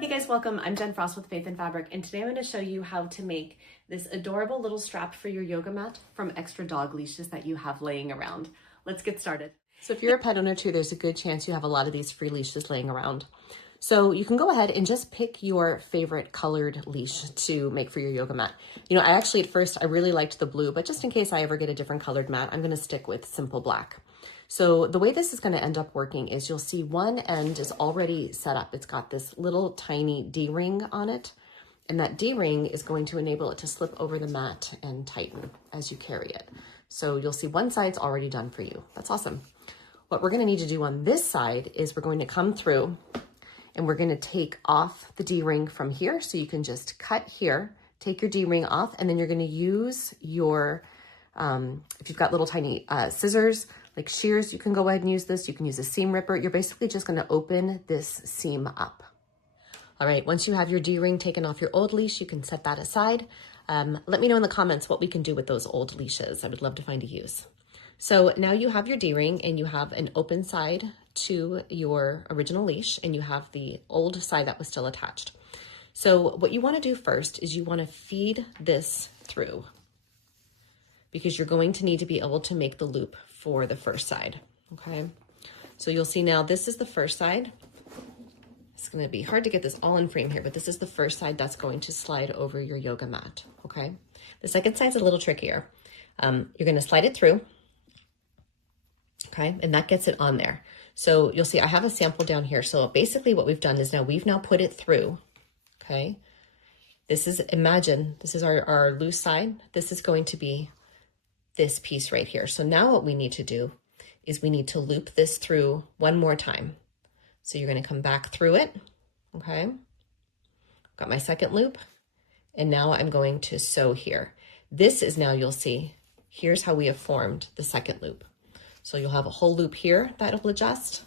Hey guys, welcome. I'm Jen Frost with Faith and Fabric, and today I'm going to show you how to make this adorable little strap for your yoga mat from extra dog leashes that you have laying around. Let's get started. So if you're a pet owner too, there's a good chance you have a lot of these free leashes laying around. So you can go ahead and just pick your favorite colored leash to make for your yoga mat. You know, I actually at first, I really liked the blue, but just in case I ever get a different colored mat, I'm going to stick with simple black. So the way this is going to end up working is you'll see one end is already set up. It's got this little tiny D-ring on it, and that D-ring is going to enable it to slip over the mat and tighten as you carry it. So you'll see one side's already done for you. That's awesome. What we're going to need to do on this side is we're going to come through and we're going to take off the D-ring from here. So you can just cut here, take your D-ring off, and then you're going to use your, if you've got little tiny scissors, like shears, you can go ahead and use this. You can use a seam ripper. You're basically just going to open this seam up. All right, once you have your D-ring taken off your old leash, you can set that aside. Let me know in the comments what we can do with those old leashes. I would love to find a use. So now you have your D-ring and you have an open side to your original leash and you have the old side that was still attached. So what you want to do first is you want to feed this through, because you're going to need to be able to make the loop for the first side, okay? So you'll see now this is the first side. It's gonna be hard to get this all in frame here, but this is the first side that's going to slide over your yoga mat, okay? The second side's a little trickier. You're gonna slide it through, okay? And that gets it on there. So you'll see I have a sample down here. So basically what we've done is we've now put it through, okay? This is, imagine, this is our loose side. This is going to be this piece right here. So now what we need to do is we need to loop this through one more time. So you're going to come back through it. Okay. Got my second loop. And now I'm going to sew here. This is now, you'll see, here's how we have formed the second loop. So you'll have a whole loop here that will adjust.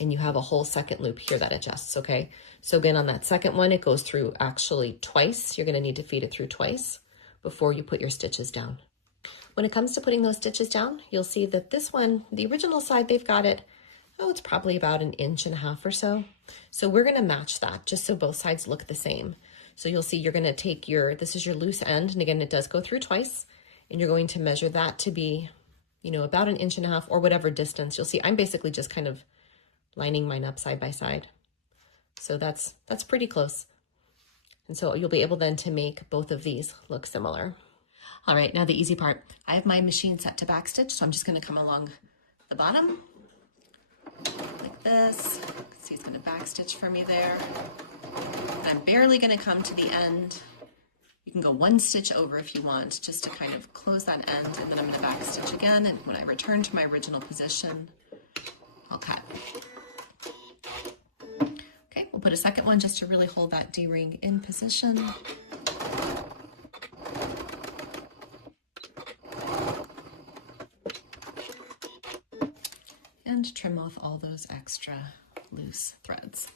And you have a whole second loop here that adjusts. Okay. So again, on that second one, it goes through actually twice. You're going to need to feed it through twice before you put your stitches down. When it comes to putting those stitches down, you'll see that this one, the original side, they've got it, oh, it's probably about 1.5 inches or so. So we're gonna match that just so both sides look the same. So you'll see you're gonna take this is your loose end, and again, it does go through twice, and you're going to measure that to be, you know, about 1.5 inches or whatever distance. You'll see I'm basically just kind of lining mine up side by side. So that's pretty close. And so you'll be able then to make both of these look similar. All right, now the easy part. I have my machine set to backstitch, so I'm just gonna come along the bottom like this. See, it's gonna backstitch for me there. And I'm barely gonna come to the end. You can go one stitch over if you want, just to kind of close that end, and then I'm gonna backstitch again, and when I return to my original position, I'll cut. Okay, we'll put a second one just to really hold that D-ring in position. And trim off all those extra loose threads.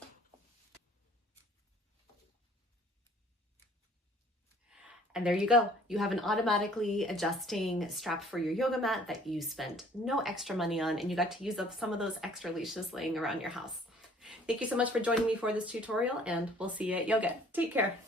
And there you go. You have an automatically adjusting strap for your yoga mat that you spent no extra money on, and you got to use up some of those extra leashes laying around your house. Thank you so much for joining me for this tutorial, and we'll see you at yoga. Take care.